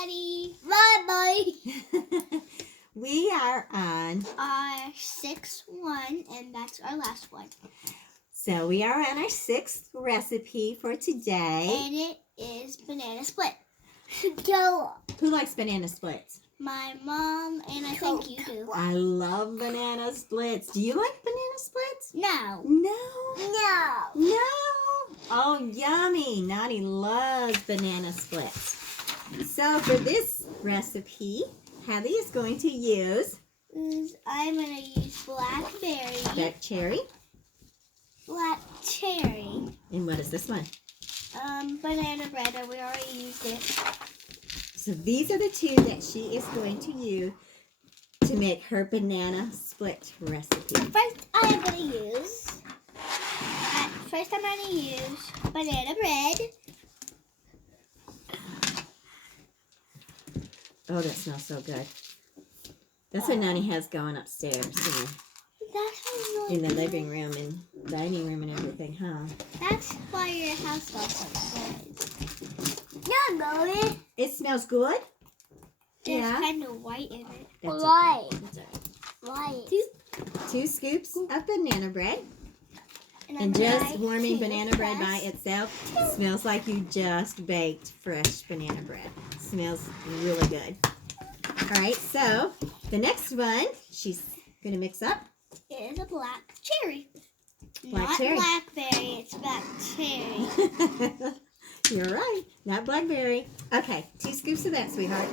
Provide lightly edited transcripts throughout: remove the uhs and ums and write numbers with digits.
everybody. Bye-bye. We are on our sixth one, and that's our last one. So we are on our sixth recipe for today. And it is banana split. Go. Who likes banana splits? My mom, and I think you do. I love banana splits. Do you like banana splits? No. No? No. No? Oh, yummy. Nani loves banana splits. So for this recipe, Hadley is going to use... I'm going to use blackberry. Black cherry. Black cherry. And what is this one? Banana bread, and we already used it. So these are the two that she is going to use to make her banana split recipe. First, I'm going to use banana bread. Oh, that smells so good. That's what Nani has going upstairs in the living room and dining room and everything, huh? That's why your house smells so good. Yeah, no, it smells good? There's kind of white in it. That's white. Okay. White. Two scoops of banana bread. And just warming banana bread by itself smells like you just baked fresh banana bread. Smells really good. All right, so the next one she's going to mix up is a black cherry. Not blackberry, it's black cherry. You're right, not blackberry. Okay, 2 scoops of that, sweetheart.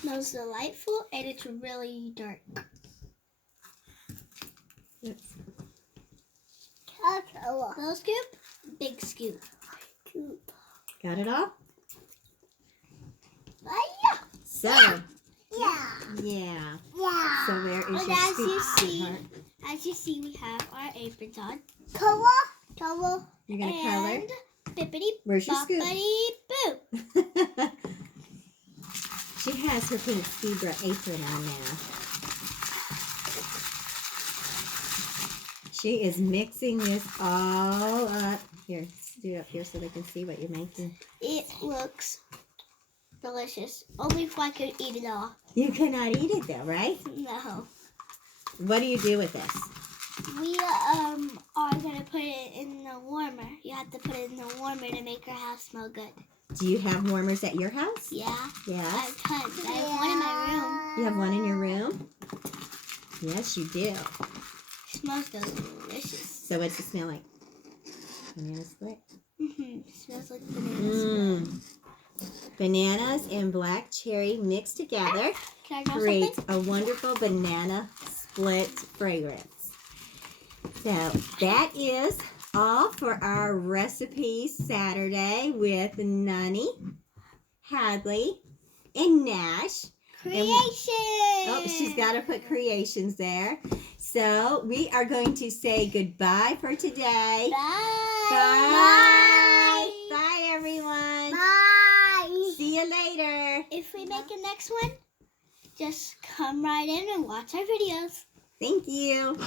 Smells delightful, and it's really dark. Oops. Little scoop, big scoop. Got it all? Yeah. So, yeah. So where is your scoop, sweetheart? As you see, we have our aprons on. Color. You're going to color? Bippity, where's your scoop? Boo. She has her pink zebra apron on now. She is mixing this all up. Here, do it up here so they can see what you're making. It looks delicious. Only if I could eat it all. You cannot eat it though, right? No. What do you do with this? We are going to put it in the warmer. You have to put it in the warmer to make your house smell good. Do you have warmers at your house? Yeah. Yes. I have tons. I have one in my room. You have one in your room? Yes, you do. It smells delicious. So what's it smell like? Banana split? It smells like banana split. Bananas and black cherry mixed together creates a wonderful banana split fragrance. So that is all for our recipe Saturday with Nani, Hadley, and Nash. Creations! Oh, she's got to put creations there. So we are going to say goodbye for today. Bye! Bye! Bye, everyone! Bye! See you later! If we make a next one, just come right in and watch our videos. Thank you!